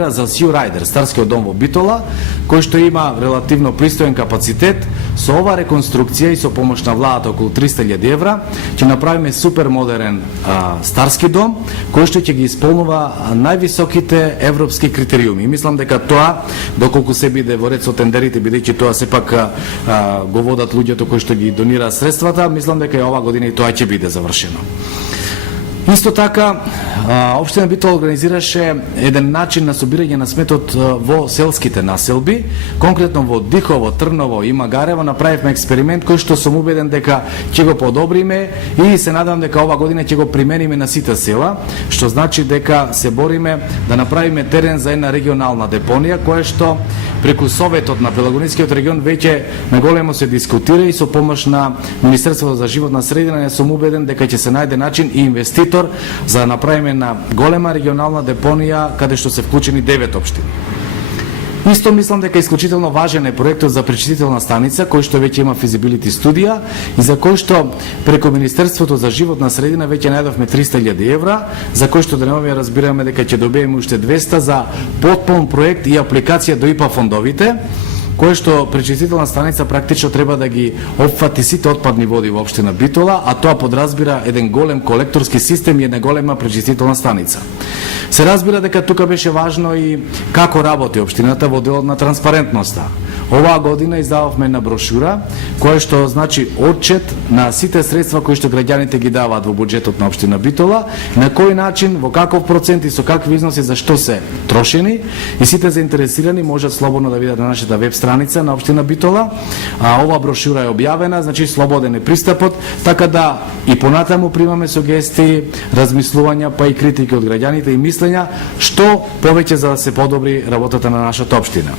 за Сју Рајдер, старскиот дом во Битола, кој што има релативно пристоен капацитет. Со ова реконструкција и со помош на владата околу 300.000 евра ќе направиме супер модерен старски дом, кој што ќе ги исполнува највисоките европски критериуми. И мислам дека тоа, доколку се биде во ред со тендерите, бидејќи тоа сепак го водат луѓето кои што ги донираат средствата, мислам дека и ова година и тоа ќе биде завршено. Исто така, општина Битола организираше еден начин на собирање на сметот во селските населби, конкретно во Дихово, Трново и Магарево направивме експеримент кој што сум убеден дека ќе го подобриме и се надам дека ова година ќе го примениме на сите села, што значи дека се бориме да направиме терен за една регионална депонија, која што преку Советот на Пелагонискиот регион веќе наголемо се дискутира и со помош на Министерството за животна средина сум убеден дека ќе се најде начин и инвеститор за да направиме на голема регионална депонија каде што се вклучени 9 општини. Исто мислам дека исклучително важен е проектот за пречистителна станица, кој што веќе има физибилити студија и за кој што преку Министерството за животна средина веќе најдовме 300.000 евра, за кој што денева разбираме дека ќе добиеме уште 200 за потполн проект и апликација до ИПА фондовите, кој што пречистителна станица практично треба да ги опфати сите отпадни води во општина Битола, а тоа подразбира еден голем колекторски систем и една голема пречистителна станица. Се разбира дека тука беше важно и како работи општината во делот на транспарентноста. Оваа година издававме една брошура, која што значи отчет на сите средства кои што граѓаните ги даваат во буџетот на општина Битола, на кој начин, во каков процент и со какви износи за што се трошени, и сите заинтересирани можат слободно да видат на нашата веб страница на општина Битола. Оваа брошура е објавена, значи слободен е пристапот, така да и понатаму примаме сугестии, размислувања, па и критики од граѓаните и мислења што повеќе за да се подобри работата на нашата општина.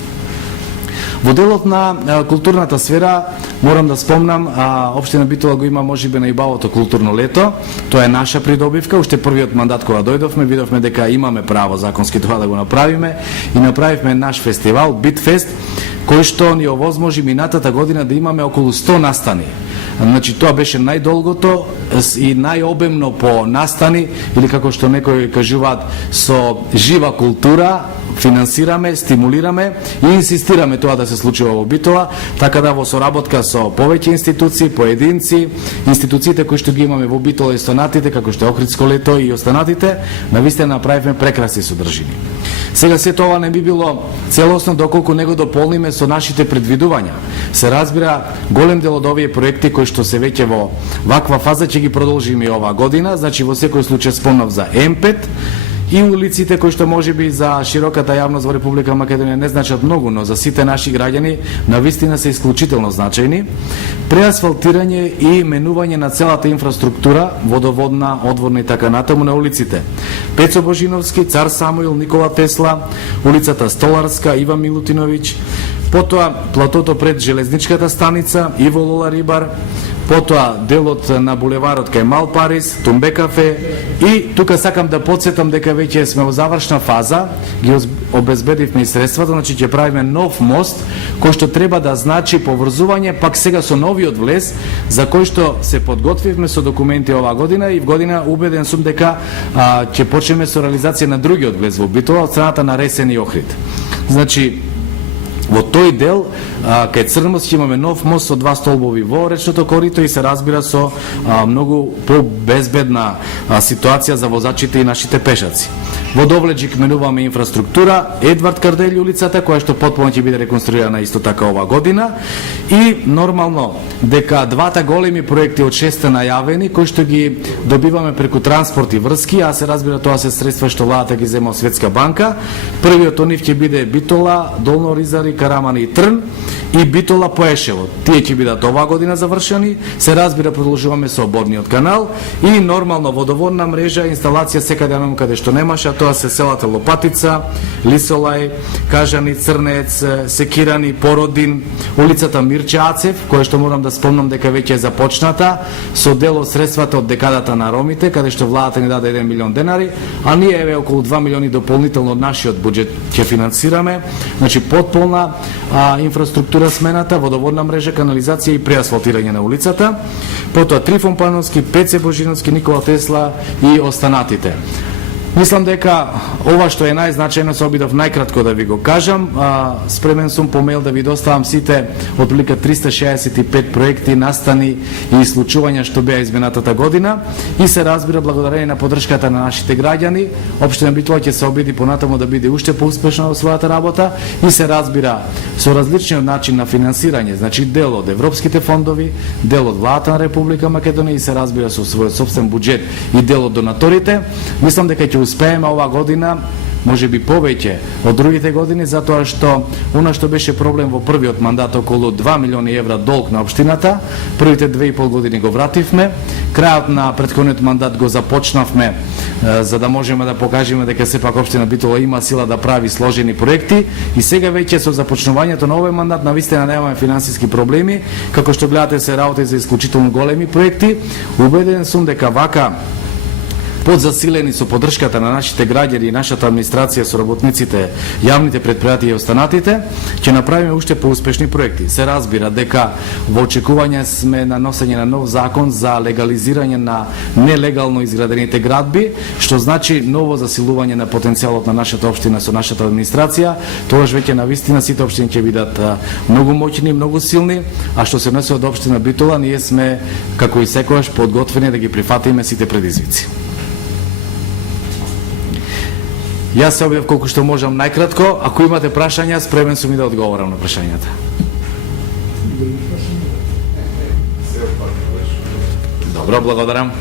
Во делот на културната сфера морам да спомнам, општина Битола го има можеби најубавото културно лето. Тоа е наша придобивка. Уште првиот мандат кога дојдовме, видовме дека имаме право законски тоа да го направиме и направивме наш фестивал Битфест, кој што ни овозможи минатата година да имаме околу 100 настани. Значи тоа беше најдолгото и најобемно по настани, или како што некои кажуваат, со жива култура финансираме, стимулираме и инсистираме тоа да се случува во Битола, така да во соработка со повеќе институции, поединци, институциите кои што ги имаме во Битола и останатите, како што е Охридско лето и останатите, навистина направивме прекрасни содржини. Сега сето ова не би било целосно доколку не го дополниме со нашите предвидувања. Се разбира, голем дел од овие проекти кои што се веќе во ваква фаза ќе ги продолжиме и оваа година, значи во секој случај спомнав за М5 и улиците кои што можеби за широката јавност во Република Македонија не значат многу, но за сите наши граѓани навистина се исклучително значајни. Преасфалтирање и менување на целата инфраструктура, водоводна, одворна и така натаму на улиците Пецо Божиновски, Цар Самуил, Никола Тесла, улицата Столарска, Иван Милутиновиќ, потоа платото пред железничката станица, Иво Лола Рибар, потоа делот на булеварот кај Мал Парис, Тумбе кафе, и тука сакам да подсетам дека веќе сме во завршна фаза, ги обезбедивме и средствата, значи ќе правиме нов мост кој што треба да значи поврзување пак сега со новиот влез, за кој што се подготвивме со документи оваа година и в година убеден сум дека ќе почнеме со реализација на другиот влез во Битола од страната на Ресен и Охрид. Значи во тој дел, кај Црнмост имаме нов мост со 2 столбови во речното корито и се разбира со многу по-безбедна ситуација за возачите и нашите пешаци. Во Довлеџик менуваме инфраструктура, Едвард Кардели улицата, која што потполно ќе биде реконструирана исто така оваа година, и нормално дека двата големи проекти од 6 најавени, кои што ги добиваме преку транспорт и врски, а се разбира тоа се средства што владата ги зема од Светска банка. Првиот од нив ќе биде Битола, Долно Ризари, Карамани и Трн, и Битола Поешево. Тие ќе бидат оваа година завршени. Се разбира, продолжуваме со оборниот канал и нормално водоводна мрежа, инсталација секаде каде што немаше, а тоа се селата Лопатица, Лисолај, Кажани, Црнец, Секирани, Породин, улицата Мирче Ацев, која што морам да спомнам дека веќе е започната со дел од средствата од декадата на ромите, каде што владата ни даде 1 милион денари, а ние еве околу 2 милиони дополнително од нашиот буџет ќе финансираме. Значи потполна инфраструктура смената, водоводна мрежа, канализација и преасфалтирање на улицата. Потоа Трифон Пановски, Пеце Божиновски, Никола Тесла и останатите. Мислам дека ова што е најзначајно се обидов најкратко да ви го кажам. Спремен сум по мејл да ви доставам сите отприлика 365 проекти, настани и случувања што беа изминатата година и се разбира благодарение на поддршката на нашите граѓани, општина Битола ќе се обиди понатаму да биде уште поуспешна во својата работа и се разбира со различниот начин на финансирање, значи дел од европските фондови, дел од владата на Република Македонија и се разбира со својот собствен буџет и дел од донаторите. Мислам дека ќе успееме ова година, може би повеќе од другите години, затоа што она што беше проблем во првиот мандат, околу 2 милиони евра долг на општината, првите 2,5 години го вративме, крајот на претходниот мандат го започнавме за да можеме да покажеме дека сепак општина Битола има сила да прави сложени проекти и сега веќе со започнувањето на овој мандат навистина немаме финансиски проблеми, како што гледате се работи за исклучително големи проекти. Убеден сум дека вака подзасилени со поддршката на нашите граѓани и нашата администрација со работниците, јавните предпријатија и останатите, ќе направиме уште поуспешни проекти. Се разбира дека во очекување сме на носење на нов закон за легализирање на нелегално изградените градби, што значи ново засилување на потенцијалот на нашата општина со нашата администрација. Тогаш веќе навистина сите општини ќе бидат многу моќни, многу силни, а што се односи од општина Битола, ние сме како и секогаш подготвени да ги прифатиме сите предизвици. Јас се објав колку што можам најкратко. Ако имате прашања, спремен сум и да одговорам на прашањата. Добро, благодарам.